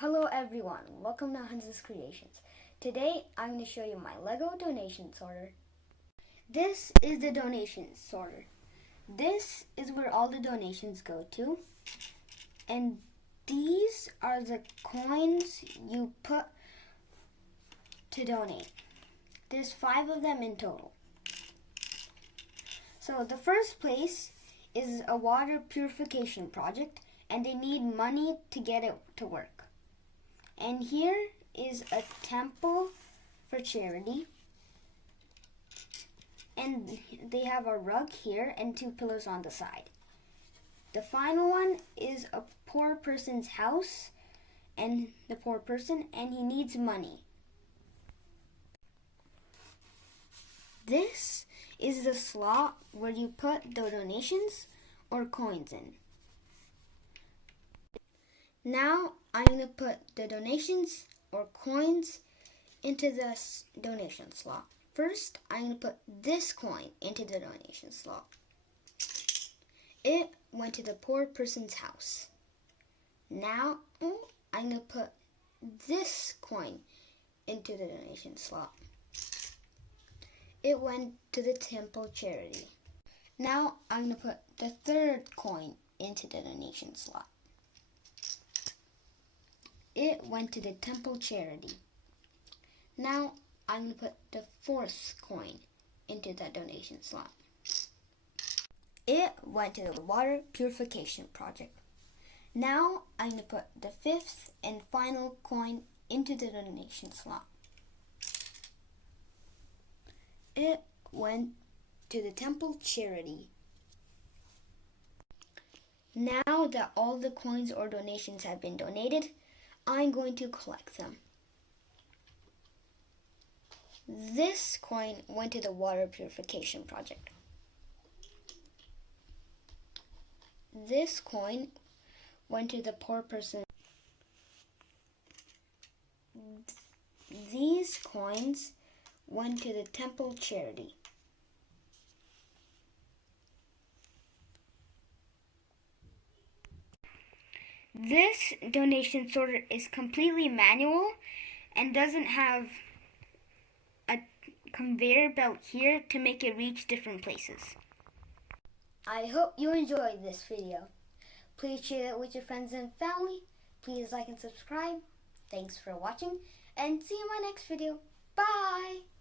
Hello everyone, welcome to Hans's Creations. Today I'm going to show you my Lego donation sorter. This is the donation sorter. This is where all the donations go to. And these are the coins you put to donate. There's 5 of them in total. So the first place is a water purification project and they need money to get it to work. And here is a temple for charity. And they have a rug here and 2 pillows on the side. The final one is a poor person's house and the poor person, and he needs money. This is the slot where you put the donations or coins in. Now I'm going to put the donations or coins into the donation slot. First, I'm going to put this coin into the donation slot. It went to the poor person's house. Now I'm going to put this coin into the donation slot. It went to the temple charity. Now I'm going to put the third coin into the donation slot. It went to the temple charity. Now I'm going to put the 4th coin into that donation slot. It went to the water purification project. Now I'm going to put the 5th and final coin into the donation slot. It went to the temple charity. Now that all the coins or donations have been donated, I'm going to collect them. This coin went to the water purification project. This coin went to the poor person. These coins went to the temple charity. This donation sorter is completely manual and doesn't have a conveyor belt here to make it reach different places. I hope you enjoyed this video. Please share it with your friends and family. Please like and subscribe. Thanks for watching and see you in my next video. Bye!